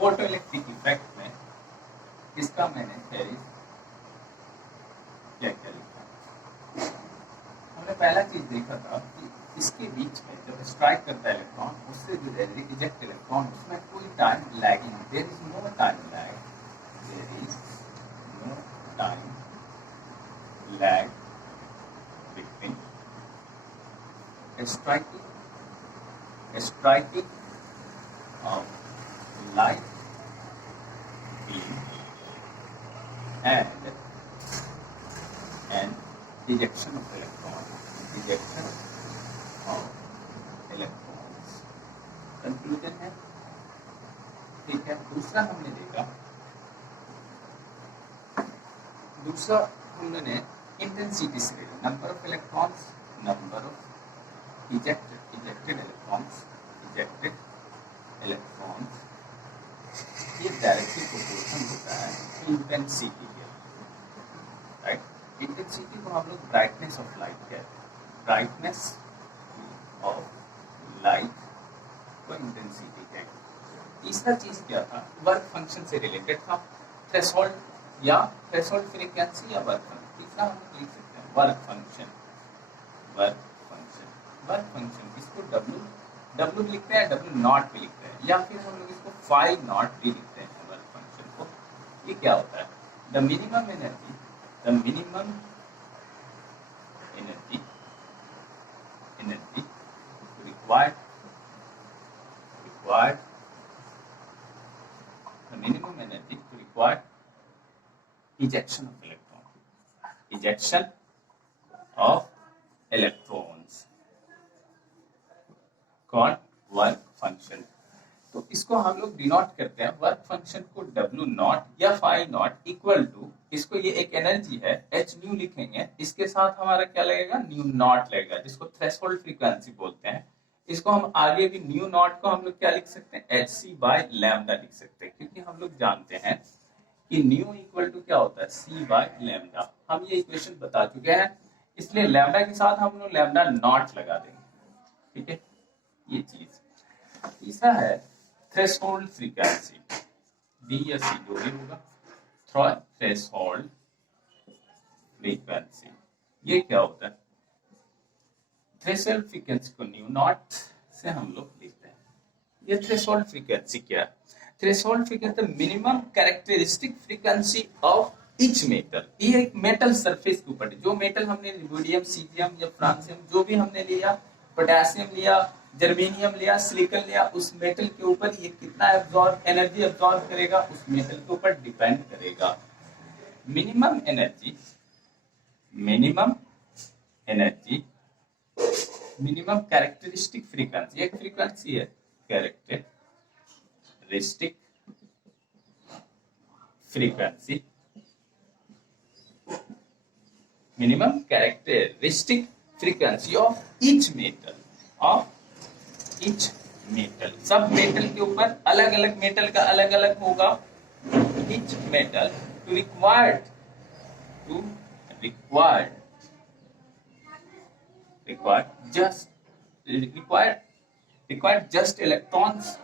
Photo electric effect में इसका मैंने थ्योरी क्या क्या लिखा। हमने पहला चीज देखा था कि इसके बीच में जब स्ट्राइक करता है इलेक्ट्रॉन, उससे जो इजेक्ट इलेक्ट्रॉन, उसमें कोई time lagging, there is no time lag, there is no time lag between striking of light beam and ejection of electrons. Conclusion है, ठीक है। दूसरा हमने देखा, दूसरा हमने इंटेंसिटी से number of electrons, number of ejected electrons ये डायरेक्टली प्रोपोर्शन होता है इंटेंसिटी के, राइट। इंटेंसिटी को हम लोग ब्राइटनेस ऑफ लाइट कहते हैं, ब्राइटनेस ऑफ लाइट को इंटेंसिटी कहते हैं। तीसरा चीज क्या था, वर्क फंक्शन से रिलेटेड था, थ्रेशोल्ड या थ्रेशोल्ड फ्रीक्वेंसी या वर्क फंक्शन। तीसरा हम लिख सकते हैं वर्क फंक्शन, वर्क फंक्शन इसको W लिखते हैं, W नॉट भी लिखते हैं, या फिर हम लोग इसको फाई नॉट भी लिखते हैं वर्क फंक्शन को। ये क्या होता है, the minimum energy required ejection of electrons called work function. तो इसको हम लोग डिनोट करते हैं, वर्क फंक्शन को W नॉट या फाई नॉट इक्वल टू, इसको ये एक एनर्जी है h न्यू लिखेंगे, इसके साथ हमारा क्या लगेगा, न्यू नॉट लगेगा, जिसको थ्रेशोल्ड फ्रीक्वेंसी बोलते हैं। इसको हम आगे भी न्यू नॉट को हम लोग क्या लिख सकते हैं, hc/लैम्डा लिख सकते हैं, क्योंकि हम लोग जानते हैं कि न्यू इक्वल टू क्या होता है, c/लैम्डा। हम ये इक्वेशन बता चुके हैं, इसलिए लैम्डा के साथ हम लोग लैम्डा नॉट लगा देंगे, ठीक है, ये चीज। तीसरा है थ्रेशोल्ड फ्रीक्वेंसी, D या C जो भी होगा, थ्रेशोल्ड फ्रीक्वेंसी। ये क्या होता है, थ्रेशोल्ड फ्रीक्वेंसी को न्यू नॉट से हम लोग लिखते हैं। ये थ्रेशोल्ड फ्रीक्वेंसी क्या है, threshold frequency minimum characteristic frequency of each metal. ये एक मेटल सरफेस के ऊपर, जो मेटल हमने रुबिडियम, सीजियम या फ्रांसियम जो भी हमने लिया, पोटेशियम लिया, जर्मेनियम लिया, सिलिकॉन लिया, उस मेटल के ऊपर ये कितना एनर्जी एब्जॉर्ब करेगा, उस मेटल के ऊपर डिपेंड करेगा। Minimum energy, minimum characteristic frequency, एक फ्रीक्वेंसी है characteristic frequency, minimum characteristic frequency of each metal, सब मेटल के ऊपर अलग अलग मेटल का अलग अलग होगा। Each metal to required just electrons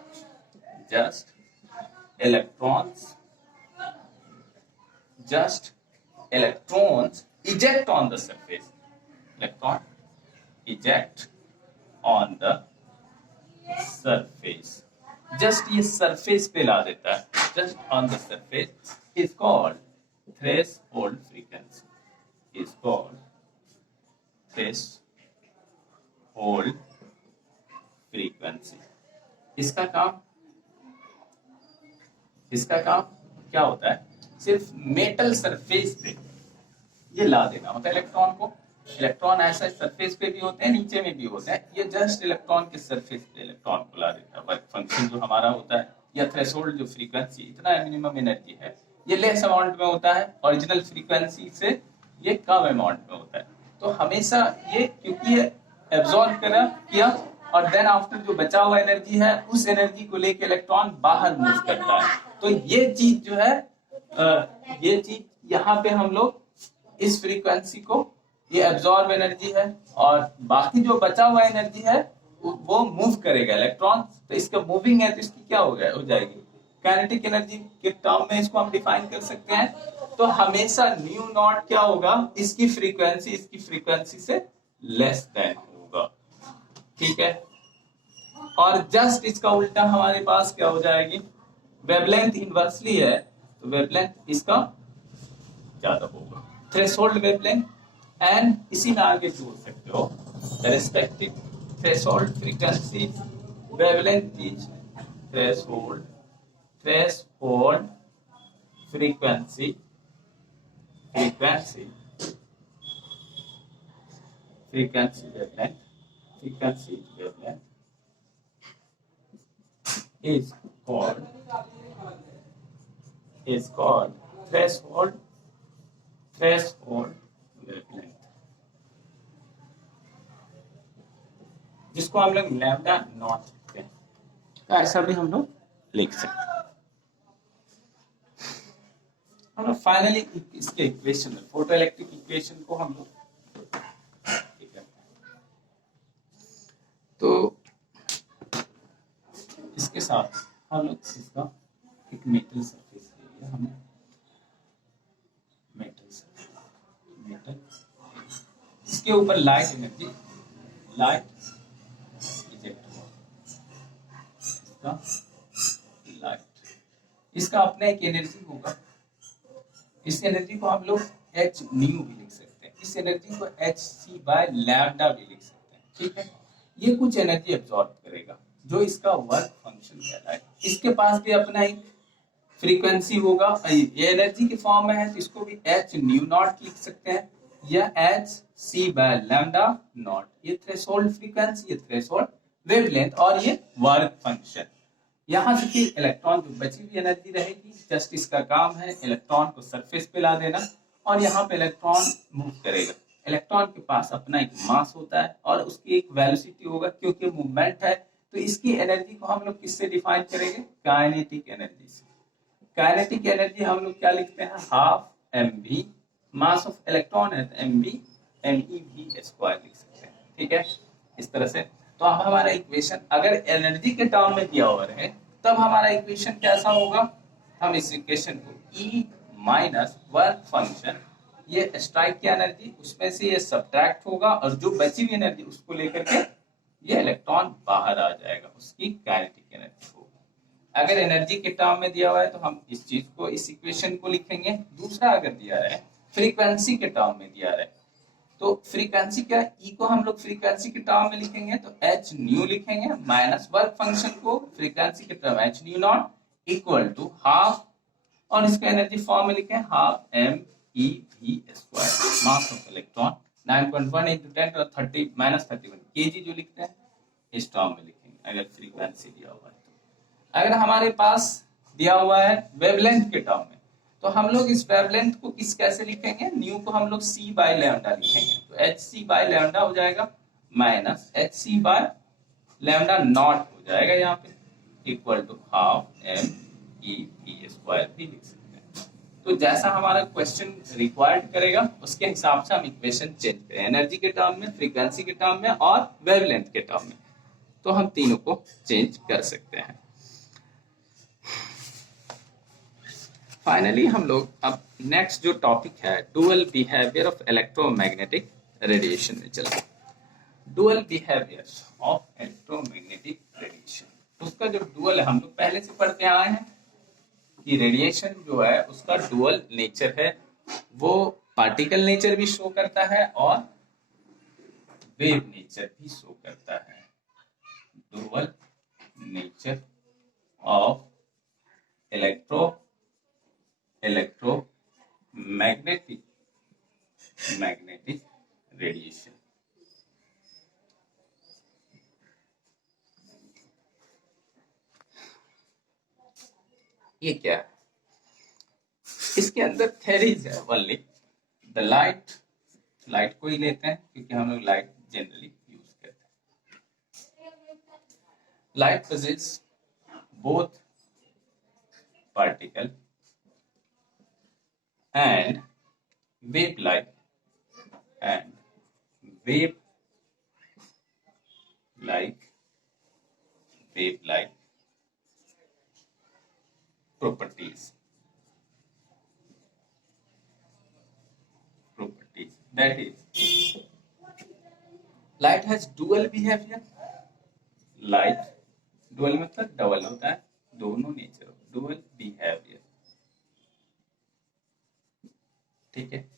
eject on the surface, just ये सरफेस पे ला देता है, just on the surface is called threshold frequency, इसका काम क्या होता है, सिर्फ मेटल सरफेस पे ये ला देना होता है इलेक्ट्रॉन को। इलेक्ट्रॉन ऐसा सरफेस पे भी होते हैं, नीचे में भी होते हैं, ये जस्ट इलेक्ट्रॉन के सरफेस पे इलेक्ट्रॉन को ला देता है। वर्क फंक्शन जो हमारा होता है, या थ्रेशोल्ड जो फ्रीक्वेंसी, इतना मिनिमम एनर्जी है, ये लेस अमाउंट में होता है, ओरिजिनल फ्रीक्वेंसी से ये कम अमाउंट में होता है। तो हमेशा ये, क्योंकि ये एब्जॉर्ब किया और देन आफ्टर जो बचा हुआ एनर्जी है, उस एनर्जी को लेके इलेक्ट्रॉन बाहर मूव करता है। तो ये चीज जो है, ये चीज यहाँ पे हम लोग इस फ्रीक्वेंसी को, ये एब्जॉर्ब एनर्जी है, और बाकी जो बचा हुआ एनर्जी है वो मूव करेगा इलेक्ट्रॉन। तो इसका मूविंग है, तो इसकी क्या हो जाएगी, काइनेटिक एनर्जी के टर्म में इसको हम डिफाइन कर सकते हैं। तो हमेशा न्यू नॉट क्या होगा, इसकी फ्रीक्वेंसी से लेस देन होगा, ठीक है। और जस्ट इसका उल्टा हमारे पास क्या हो जाएगी, वेवलेंथ इनवर्सली है तो वेवलेंथ इसका ज्यादा होगा, थ्रेशोल्ड वेवलेंथ। एंड इसी में आगे जोड़ सकते हो respective threshold frequency wavelength is threshold frequency frequency frequency wavelength is called threshold wavelength, जिसको हम लोग लैम्डा नॉट लिखते हैं। तो ऐसा भी हम लोग लिख सकते हैं। हम लोग फाइनली इसके इक्वेशन फोटो इलेक्ट्रिक इक्वेशन को हम लोग तो इसके साथ हम लोग इसका एक मेटल सरफेस ले लिया हमने, मेटल इसके ऊपर लाइट एनर्जी इजेक्ट हुआ, इसका अपना एक एनर्जी होगा। इस एनर्जी को हम लोग h न्यू भी लिख सकते हैं, इस एनर्जी को hc बाय लैम्डा भी लिख सकते हैं, ठीक है। ये कुछ एनर्जी एब्जॉर्ब करेगा जो इसका वर्क फंक्शन कहलाएगा। इसके पास भी अपना एक फ्रीक्वेंसी होगा, ये एनर्जी के फॉर्म में है तो इसको भी h न्यू नॉट लिख सकते हैं या hc बाय लैम्डा नॉट। ये थ्रेशोल्ड फ्रीक्वेंसी, ये थ्रेशोल्ड वेवलेंथ और ये वर्क फंक्शन। यहाँ से फिर इलेक्ट्रॉन जो बची हुई एनर्जी रहेगी, जस्ट इसका काम है इलेक्ट्रॉन को सरफेस पे ला देना और यहाँ पे इलेक्ट्रॉन मूव करेगा। इलेक्ट्रॉन के पास अपना एक मास होता है और उसकी एक वेलोसिटी होगा, क्योंकि मूवमेंट है तो इसकी एनर्जी को हम लोग किससे डिफाइन करेंगे, काइनेटिक एनर्जी से। काइनेटिक एनर्जी हम लोग क्या लिखते हैं, half mv, mass of electron है तो mv mev स्क्वायर लिख सकते हैं, ठीक है, इस तरह से। तो अब हमारा इक्वेशन अगर एनर्जी के टर्म में दिया हुआ है तब हमारा इक्वेशन कैसा होगा, हम इस इक्वेशन को E माइनस वर्क फंक्शन, ये स्ट्राइक की एनर्जी उसमें से ये सब्ट्रैक्ट होगा और जो बची हुई एनर्जी उसको लेकर के ये इलेक्ट्रॉन बाहर आ जाएगा, उसकी काइनेटिक एनर्जी होगी। अगर एनर्जी के टर्म में दिया हुआ है तो हम इस चीज को, इस इक्वेशन को लिखेंगे। दूसरा अगर दिया है फ्रीक्वेंसी के टर्म में दिया है तो फ्रीक्वेंसी क्या, ई को हम लोग फ्रीक्वेंसी के टर्म में लिखेंगे तो एच न्यू लिखेंगे माइनस वर्क फंक्शन को फ्रीक्वेंसी के term h nu not equal to half, और इसका एनर्जी फॉर्म में लिखें half m e v square, mass of electron 9.1 into 10 और 30 माइनस 31 केजी जो लिखते हैं इस टर्म में लिखेंगे अगर फ्रीक्वेंसी दिया हुआ है तो। अगर हमारे पास दिया हुआ है वेवलेंथ के टर्म में तो हम लोग इस वेवलेंथ को किस कैसे लिखेंगे, न्यू को हम लोग c बाय लैम्डा लिखेंगे तो hc बाय लैम्डा हो जाएगा minus hc by lambda not हो जाएगा यहाँ पे equal to half m e v square भी लिख सकते हैं। तो जैसा हमारा क्वेश्चन रिक्वायर्ड करेगा उसके हिसाब से हम इक्वेशन चेंज करें, एनर्जी के टर्म में, फ्रीक्वेंसी के टर्म में और वेवलेंथ के टर्म में, तो हम तीनों को चेंज कर सकते हैं। फाइनली हम लोग अब नेक्स्ट जो टॉपिक है dual behaviour of electromagnetic radiation में चलते हैं। Dual behaviour of electromagnetic radiation, उसका जो डुअल है हम लोग पहले से पढ़ते आए हैं कि रेडिएशन जो है उसका डुअल नेचर है, वो पार्टिकल नेचर भी शो करता है और वेव नेचर भी शो करता है। Dual nature of electromagnetic radiation. ये क्या है, इसके अंदर थ्योरीज है ओनली द लाइट को ही लेते हैं क्योंकि हम लोग लाइट जनरली यूज करते हैं। Light possess both particle and wave-like properties. That is, light has dual behavior. Light dual मतलब डबल होता है, दोनों नेचर, डुअल बिहेवियर, ठीक है,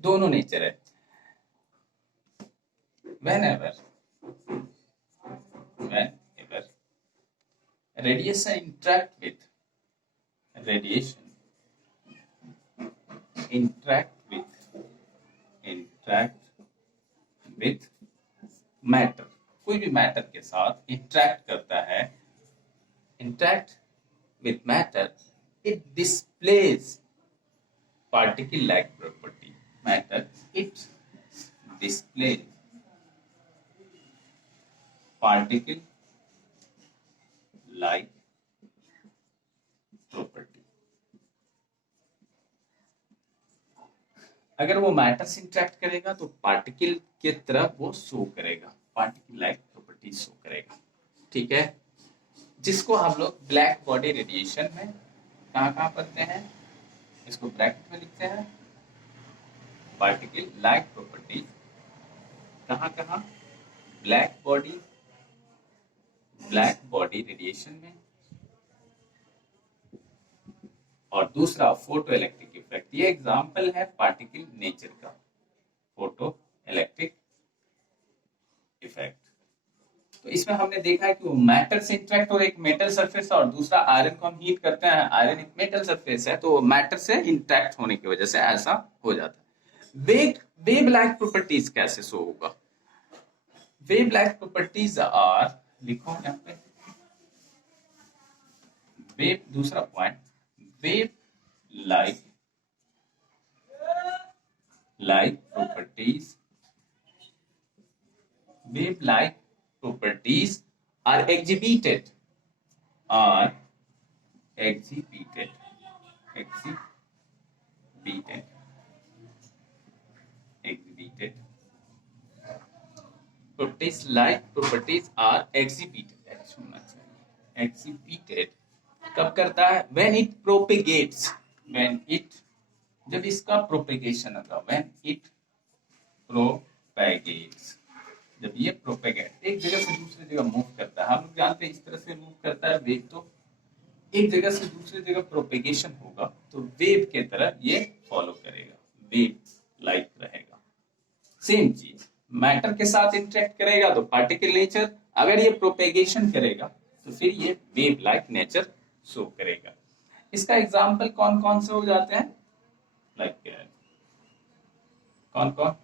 दोनों नेचर है. whenever radiation interact with matter, कोई भी मैटर के साथ इंटरेक्ट करता है, interact with matter, it displays particle like property. Matter, it displays particle like property. अगर वो मैटर से इंटरेक्ट करेगा तो पार्टिकल की तरह वो शो करेगा, पार्टिकल लाइक प्रॉपर्टी शो करेगा, ठीक है, जिसको हम लोग ब्लैक बॉडी रेडिएशन में कहाँ पढ़ते हैं, इसको ब्रैकेट में लिखते हैं, पार्टिकल लाइक प्रॉपर्टी कहाँ ब्लैक बॉडी रेडिएशन में, और दूसरा फोटो इलेक्ट्रिक इफेक्ट. ये एग्जांपल है पार्टिकल नेचर का, फोटो इलेक्ट्रिक इफेक्ट. तो इसमें हमने देखा है कि वो मैटर से इंटरेक्ट और एक मेटल सरफेस, और दूसरा आयरन को हम हीट करते हैं, आयरन एक मेटल सरफेस है, तो मैटर से इंटरेक्ट होने की वजह से ऐसा हो जाता है. वेव लाइक प्रॉपर्टीज कैसे शो होगा? वेव लाइक प्रॉपर्टीज आर, लिखो यहाँ पे वेव, दूसरा point, wave like properties, wave like properties are exhibited properties like properties are exhibited कब करता है? when it propagates, जब इसका प्रोपेगेशन होगा, when it propagates, जब ये प्रोपेगेट एक जगह से दूसरी जगह मूव करता है, हम लोग जानते हैं इस तरह से मूव करता है वेव, तो एक जगह से दूसरी जगह प्रोपेगेशन होगा तो वेव के तरह ये फॉलो करेगा, वेव लाइक रहेगा. सेम चीज मैटर के साथ इंटरेक्ट करेगा तो पार्टिकल नेचर, अगर ये प्रोपेगेशन करेगा तो फिर ये वेव लाइक नेचर शो करेगा. इसका एग्जाम्पल कौन कौन से हो जाते हैं? कौन?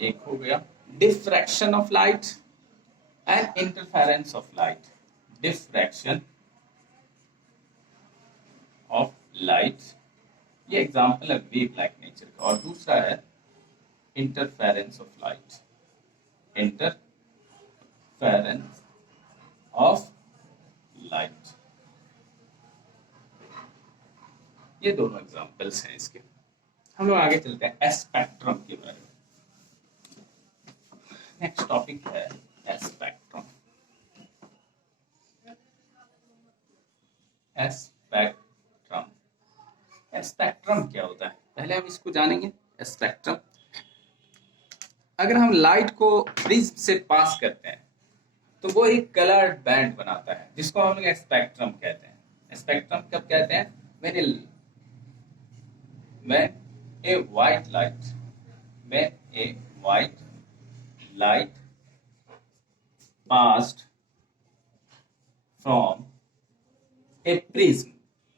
एक हो गया diffraction of light and interference of light. Diffraction of light, ये एग्जांपल है वेव लाइक नेचर का, और दूसरा है interference of light. Interference of light, ये दोनों एग्जांपल्स हैं इसके. हम लोग आगे चलते हैं स्पेक्ट्रम के बारे में. नेक्स्ट टॉपिक है स्पेक्ट्रम. स्पेक्ट्रम क्या होता है, पहले हम इसको जानेंगे. स्पेक्ट्रम, अगर हम लाइट को प्रिज्म से पास करते हैं तो वो एक कलर्ड बैंड बनाता है, जिसको हम लोग स्पेक्ट्रम कहते हैं. स्पेक्ट्रम कब कहते हैं? when a white light passed from a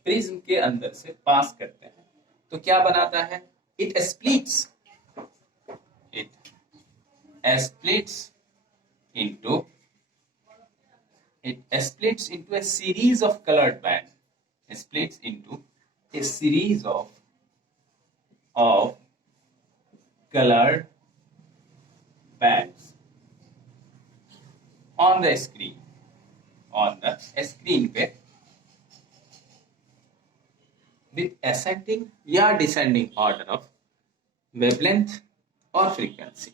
prism के अंदर से पास करते हैं तो क्या बनाता है? it splits into a series of colored band. Splits into a series of colored bands on the screen पे with ascending या descending order of wavelength or frequency.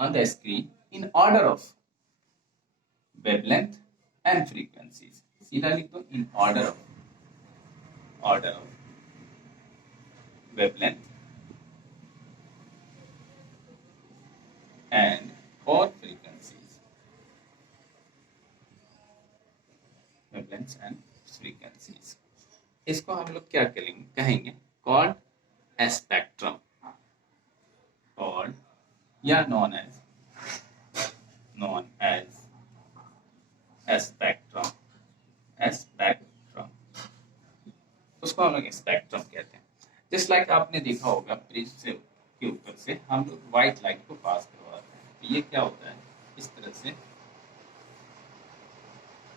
On the screen in order of wavelength and frequencies. सीधा लिख दो in order of wavelength and और frequencies, wavelengths and frequencies. इसको हम लोग क्या कहेंगे कॉल्ड स्पेक्ट्रम, कॉल्ड या नॉन एज स्पेक्ट्रम, स्पेक्ट्रम, उसको हम लोग स्पेक्ट्रम कहते हैं। जस्ट लाइक आपने देखा होगा ब्रिज से के ऊपर से हम लोग व्हाइट लाइट को पास करवाते हैं, तो ये क्या होता है इस तरह से,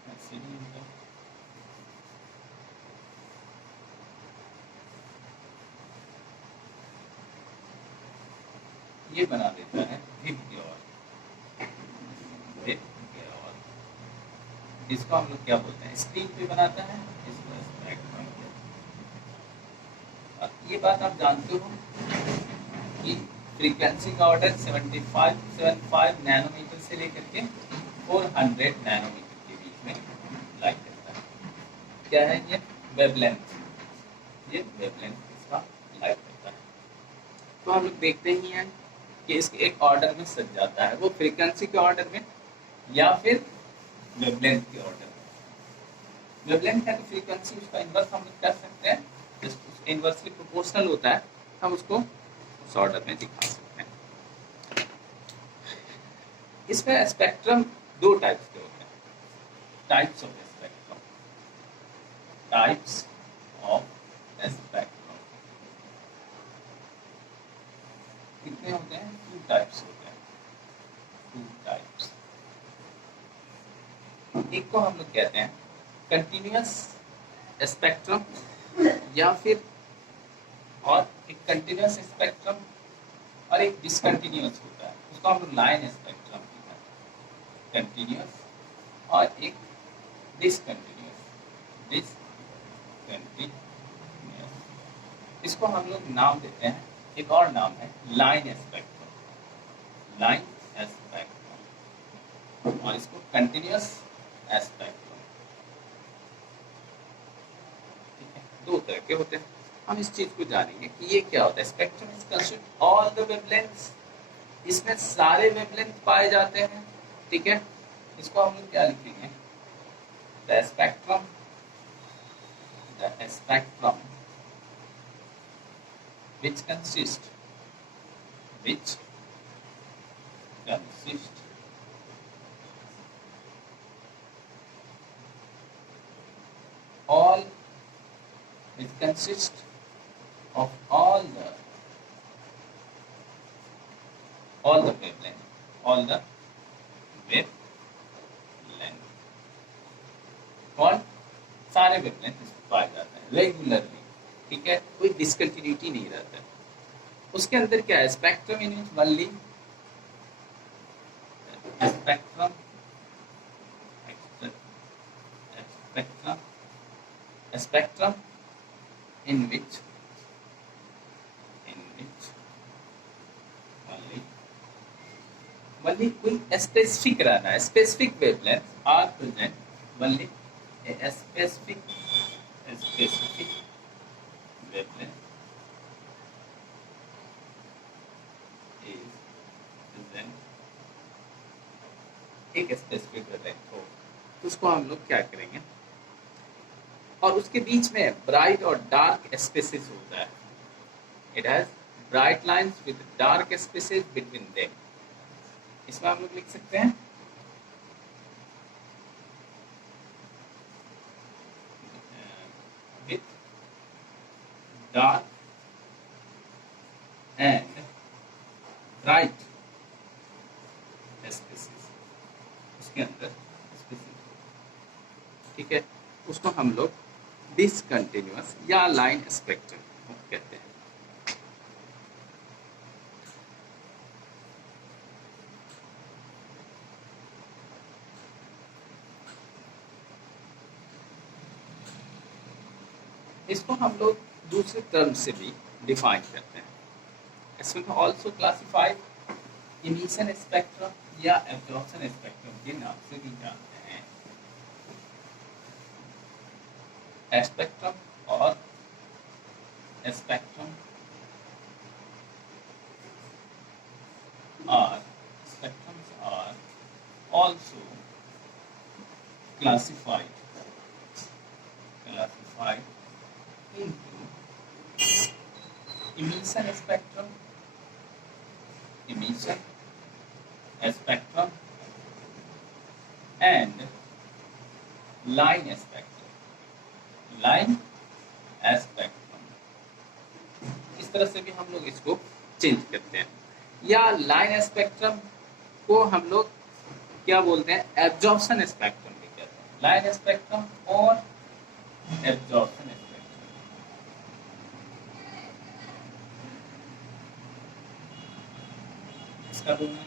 ऐसे नहीं होता, ये बना देता है विबग्योर, इसको हम लोग क्या बोलते हैं स्क्रीन पे बनाता है, इसको स्पेक्ट्रम कहते हैं। ये बात आप जानते हो कि फ्रीक्वेंसी का ऑर्डर 75 नैनोमीटर से लेकर के 400 नैनोमीटर के बीच में लाई करता है। क्या है ये वेवलेंथ, ये वेवलेंथ इसका लाई करता है। तो हम लोग देखते ही हैं कि इसके एक ऑर्डर में सज जाता है, वो फ्रीक्वेंसी के ऑर्डर में या फिर वेवलेंथ के ऑर्डर में। वेवलेंथ है तो फ्रीक्वेंसी उसका इन्वर्स हम कर सकते हैं, इन्वर्सली प्रोपोर्शनल होता है, हम उसको उस ऑर्डर में दिखा सकते हैं। इसमें स्पेक्ट्रम दो टाइप्स के होते हैं, types of spectrum, types of spectrum कितने होते हैं, टू टाइप्स होते हैं, टू टाइप्स। एक को हम लोग कहते हैं कंटिन्यूअस स्पेक्ट्रम या फिर और एक कंटिन्यूअस स्पेक्ट्रम और एक डिसकंटिन्यूअस होता है, उसको हम लोग लाइन स्पेक्ट्रम कहते हैं, कंटिन्यूअस और एक डिसकंटिन्यूअस, इसको हम लोग नाम देते हैं, एक और नाम है लाइन स्पेक्ट्रम, लाइन स्पेक्ट्रम, और इसको कंटिन्यूअस स्पेक्ट्रम, ठीक है, दो तरह के होते हैं। हम इस चीज को जानेंगे कि ये क्या होता है। Spectrum is consist all the wavelengths, इसमें सारे वेवलेंथ पाए जाते हैं, ठीक है। इसको हम लोग क्या लिखेंगे, the spectrum which consist all, which consist of all the wavelength, all the wavelength, कौन सारे वेवलेंथ इसमें पाए जाते हैं रेगुलरली, ठीक है, कोई डिसकंटिन्यूटी नहीं रहता है। उसके अंदर क्या है, spectrum in which only spectrum spectrum in which only कोई स्पेसिफिक रहना है, specific wavelength are present, only specific wavelength is present, एक स्पेसिफिक वेवलेंथ हो तो उसको हम लोग क्या करेंगे, और उसके बीच में ब्राइट और डार्क स्पेसेस होता है, it has bright lines with dark spaces between them, इसमें हम लोग लिख सकते हैं dark and bright species, उसके अंदर species, ठीक है, उसको हम लोग डिसकंटिन्यूअस या लाइन स्पेक्ट्रम कहते हैं। इसको हम लोग दूसरे टर्म से भी डिफाइन करते हैं, इसमें ऑल्सो क्लासिफाइड इमिशन स्पेक्ट्रम या एब्जॉर्प्शन स्पेक्ट्रम के नाम से भी जानते हैं। स्पेक्ट्रम और spectrum are spectrums are also classified into emission spectrum and line spectrum इस तरह से भी हम लोग इसको चेंज करते हैं। या लाइन स्पेक्ट्रम को हम लोग क्या बोलते हैं, एब्जॉर्प्शन स्पेक्ट्रम भी कहते हैं। लाइन स्पेक्ट्रम और एब्जॉर्प्शन स्पेक्ट्रम। इसका दोनों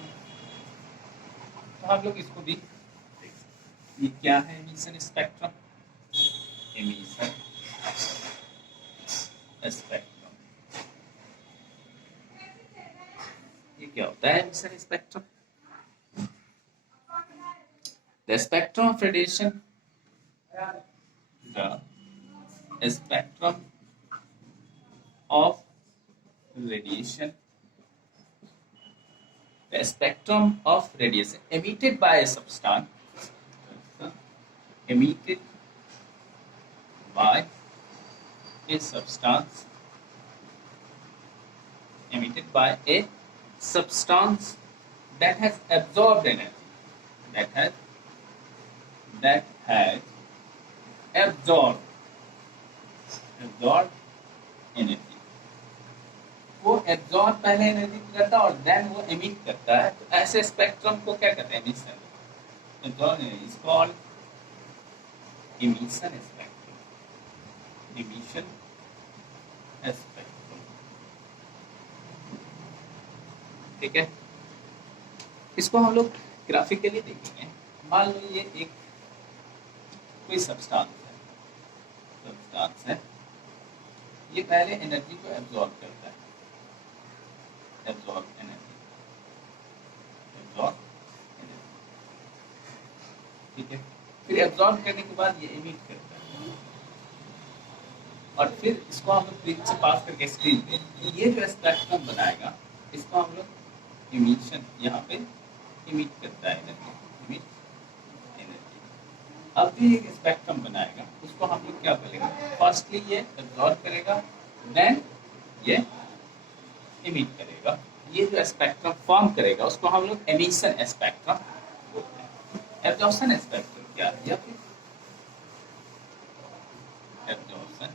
तो हम लोग इसको भी देख सकते। ये क्या है एमिशन स्पेक्ट्रम? एमिशन स्पेक्ट्रम ये क्या होता है emission spectrum? The spectrum of radiation, the spectrum of radiation, the spectrum of radiation emitted by a substance, emitted by a substance, emitted by a substance that has absorbed energy, that has absorbed energy। वो absorb पहले energy करता है और then वो emit करता है। तो ऐसे स्पेक्ट्रम को क्या कहते हैं? Emission. Is called emission spectrum. Emission spectrum, ठीक है। इसको हम लोग ग्राफिकली देखेंगे। मान लो ये एक कोई सब्सटेंस है, ये पहले एनर्जी को एब्जॉर्ब करता है, एब्जॉर्ब एनर्जी, ठीक है। फिर एब्जॉर्ब करने के बाद ये एमिट करता है और फिर इसको हम लोग प्रिज्म से पास करके स्क्रीन पे ये जो स्पेक्ट्रम बनाएगा इसको हम लोग इमिशन, यहाँ पे इमिट करता है एनर्जी, इमिट एनर्जी। अब भी एक स्पेक्ट्रम बनाएगा, उसको हम लोग क्या बोलेंगे? फर्स्टली ये एब्जॉर्ब करेगा, देन ये इमिट करेगा। ये जो स्पेक्ट्रम फॉर्म करेगा उसको हम लोग एमिशन स्पेक्ट्रम बोलते हैं। एब्जॉर्प्शन स्पेक्ट्रम क्या है? या फिर एब्जॉर्प्शन